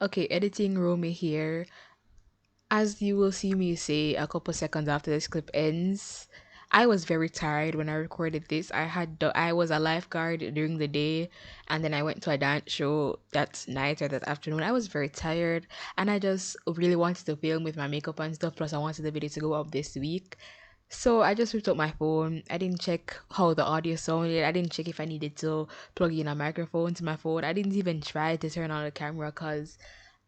Okay, editing Romy here. As you will see me say a couple seconds after this clip ends, I was very tired when I recorded this. I was a lifeguard during the day, and then I went to a dance show that night or that afternoon. I was very tired, and I just really wanted to film with my makeup and stuff. Plus, I wanted the video to go up this week. So I just whipped up my phone. I didn't check how the audio sounded. I didn't check if I needed to plug in a microphone to my phone. I didn't even try to turn on the camera because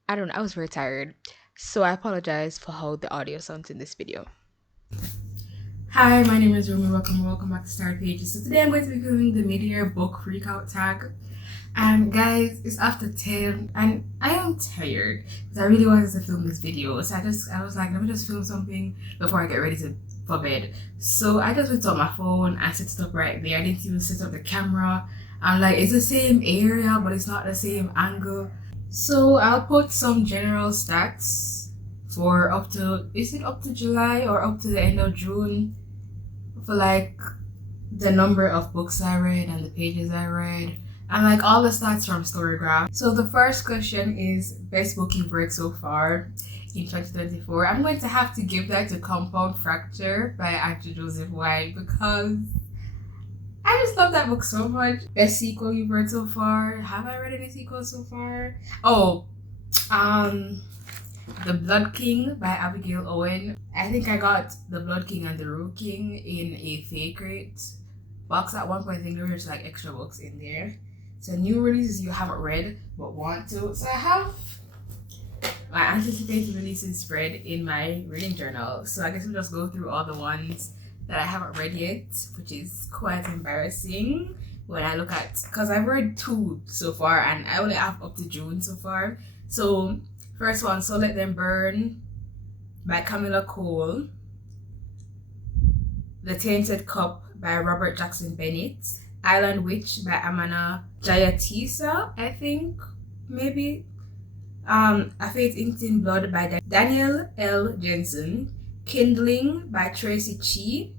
I don't know, I was very tired. So I apologize for how the audio sounds in this video. Hi, my name is Rumi. Welcome back to Start Pages. So today I'm going to be doing the mid-year book freakout tag. And guys, it's after 10 and I am tired because I really wanted to film this video. So I was like, let me just film something before I get ready for bed. So I just went on my phone and set it up right there. I didn't even set up the camera. I'm like, it's the same area, but it's not the same angle. So I'll put some general stats for is it up to July or up to the end of June? For like the number of books I read and the pages I read and like all the stats from Storygraph. So the first question is best book you've read so far in 2024. I'm going to have to give that to Compound Fracture by Andrew Joseph White because I just love that book so much. Best sequel you've read so far. Have I read any sequels so far? Oh, The Blood King by Abigail Owen. I think I got The Blood King and The Root King in a fake rate box at one point. I think there were just like extra books in there. So new releases you haven't read but want to. So I have my anticipated releases spread in my reading journal. So I guess we'll just go through all the ones that I haven't read yet, which is quite embarrassing when I look at, because I've read 2 so far and I only have up to June so far. So first one, So Let Them Burn by Camilla Cole. The Tainted Cup by Robert Jackson Bennett. Island Witch by Amana Jayatisa, I think, maybe. A Fate Inked in Blood by Daniel L. Jensen. Kindling by Tracy Chi.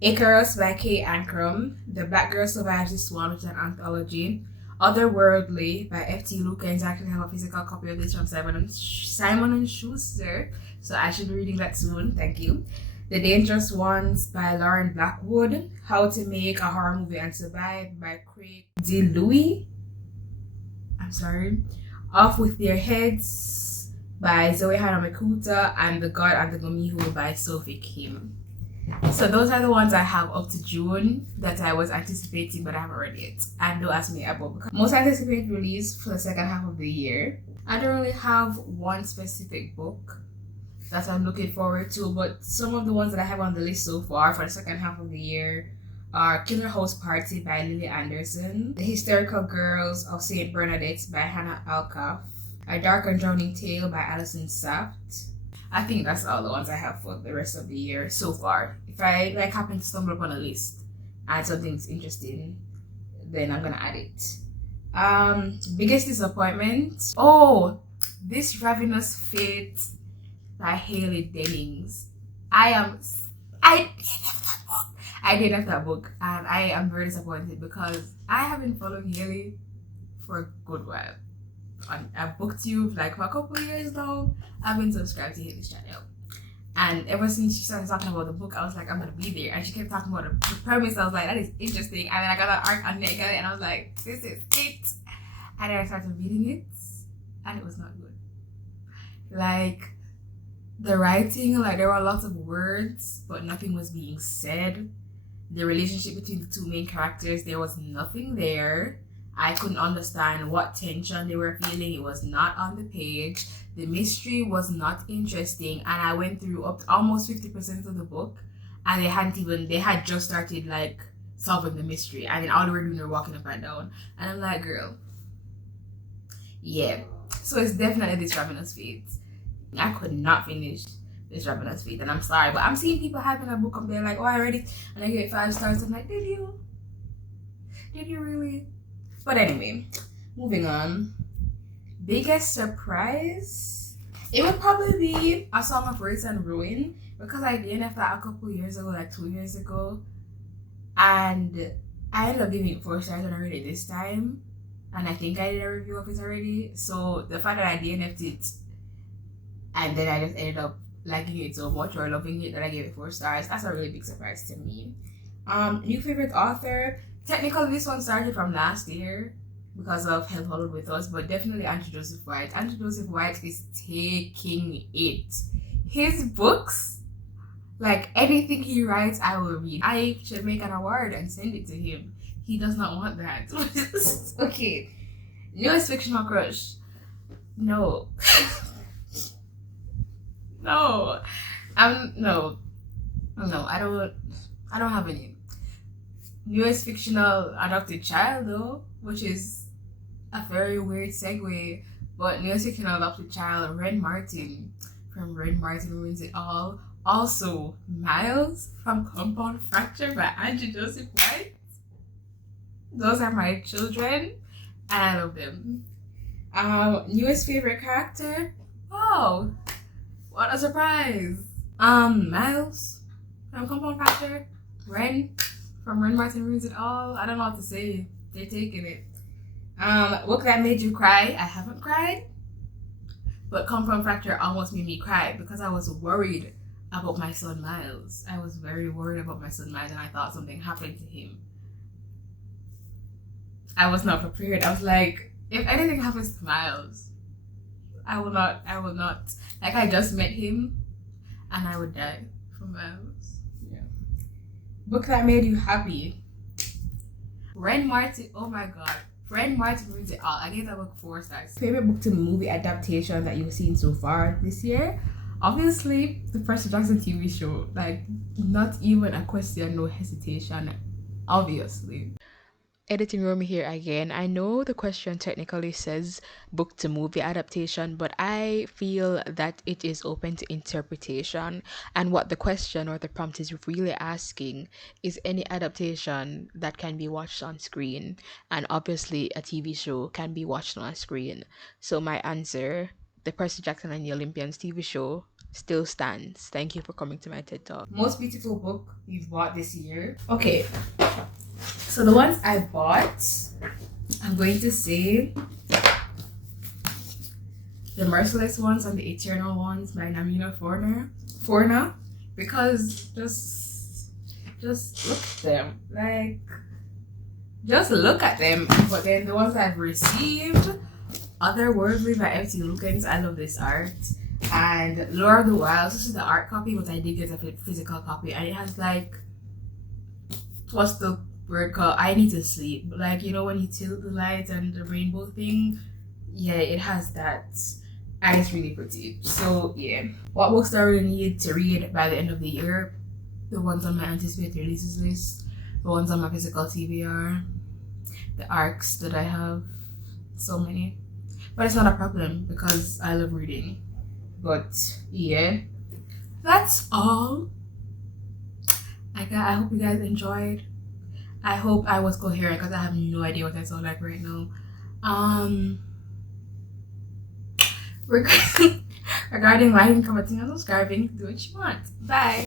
Icarus by Kay Ankrum. The Black Girl Survives This One, which is an anthology. Otherworldly by F.T. Lukens. I actually have a physical copy of this from Simon and Schuster, so I should be reading that soon. Thank you. The Dangerous Ones by Lauren Blackwood. How to Make a Horror Movie and Survive by Craig DeLuey. I'm sorry. Off with Their Heads by Zoe Hanamakuta, and The God and the Gomiho by Sophie Kim. So those are the ones I have up to June that I was anticipating but I haven't read yet. And don't ask me about because most anticipated release for the second half of the year. I don't really have one specific book that I'm looking forward to, but some of the ones that I have on the list so far for the second half of the year are Killer House Party by Lily Anderson, The Hysterical Girls of St. Bernadette by Hannah Alcoff, A Dark and Drowning Tale by Alison Saft. I think that's all the ones I have for the rest of the year so far. If I happen to stumble upon a list and something's interesting, then I'm gonna add it. Biggest disappointment. Oh, This Ravenous Fate by Haley Dennings. I did have that book and I am very disappointed because I have been following Haley for a good while on booktube for a couple of years now. I've been subscribed to Haley's channel, and ever since she started talking about the book, I was like, I'm gonna be there. And she kept talking about the premise. I was like, that is interesting. And then I got an arc on Netgalley and I was like, this is it. And then I started reading it and it was not good. The writing, there were lots of words but nothing was being said. The relationship between the 2 main characters, there was nothing there. I couldn't understand what tension they were feeling. It was not on the page. The mystery was not interesting, and I went through up to almost 50% of the book and they had just started solving the mystery, and then all they were doing were walking up and down, and I'm like, girl, yeah. So it's definitely This Ravenous Fate. I could not finish This Ravenous Fate, and I'm sorry, but I'm seeing people hyping a book up there like, oh, I read it and I give it 5 stars. I'm like, did you really? But anyway, moving on. Biggest surprise? It would probably be A Song of Race and Ruin, because I DNF'd that a couple years ago, 2 years ago, and I ended up giving it 4 stars when I read it this time, and I think I did a review of it already. So the fact that I DNF'd it and then I just ended up liking it so much or loving it that I gave it 4 stars, that's a really big surprise to me. New favorite author. Technically, this one started from last year because of Hell Followed With Us, but definitely Andrew Joseph White. Andrew Joseph White is taking it. His books, like anything he writes, I will read. I should make an award and send it to him. He does not want that. Okay. Newest fictional crush. No. No. No, I don't have any. Newest fictional adopted child though, which is a very weird segue. But newest fictional adopted child, Ren Martin from Ren Martin Ruins It All. Also, Miles from Compound Fracture by Andrew Joseph White. Those are my children, and I love them. Newest favorite character. Oh, what a surprise! Miles from Compound Fracture, Ren from Ren Martin Ruins It All. I don't know what to say. They're taking it. Book that made you cry. I haven't cried, but Compound Fracture almost made me cry because I was worried about my son Miles. I was very worried about my son Miles, and I thought something happened to him. I was not prepared. I was like, if anything happens to Miles, I will not. Like, I just met him and I would die from Miles. Yeah. Book that made you happy. Ren Martin, oh my god. Ren Martin Ruins It All. I gave that book 4 stars. Favorite book to movie adaptation that you've seen so far this year? Obviously, the Percy Jackson TV show. Like, not even a question, no hesitation. Obviously. Editing room here again. I know the question technically says book to movie adaptation, but I feel that it is open to interpretation. And what the question or the prompt is really asking is any adaptation that can be watched on screen. And obviously, a TV show can be watched on a screen. So, my answer, the Percy Jackson and the Olympians TV show, still stands. Thank you for coming to my TED Talk. Most beautiful book you've bought this year. Okay. So the ones I bought, I'm going to say The Merciless Ones and the Eternal Ones by Namina Forna, because just look at them. Like, just look at them. But then the ones I've received, Otherworldly by F.T. Lukens. I love this art. And Lure of the Wilds. This is the art copy, but I did get a physical copy, and it has like, what's the word called? I Need to Sleep. Like, you know when you tilt the lights and the rainbow thing? Yeah, it has that. And it's really pretty. So yeah. What books do I really need to read by the end of the year? The ones on my anticipated releases list. The ones on my physical TBR. The arcs that I have. So many. But it's not a problem because I love reading. But yeah. That's all. I hope you guys enjoyed. I hope I was coherent because I have no idea what I sound like right now. Regarding liking, commenting, and subscribing, do what you want. Bye.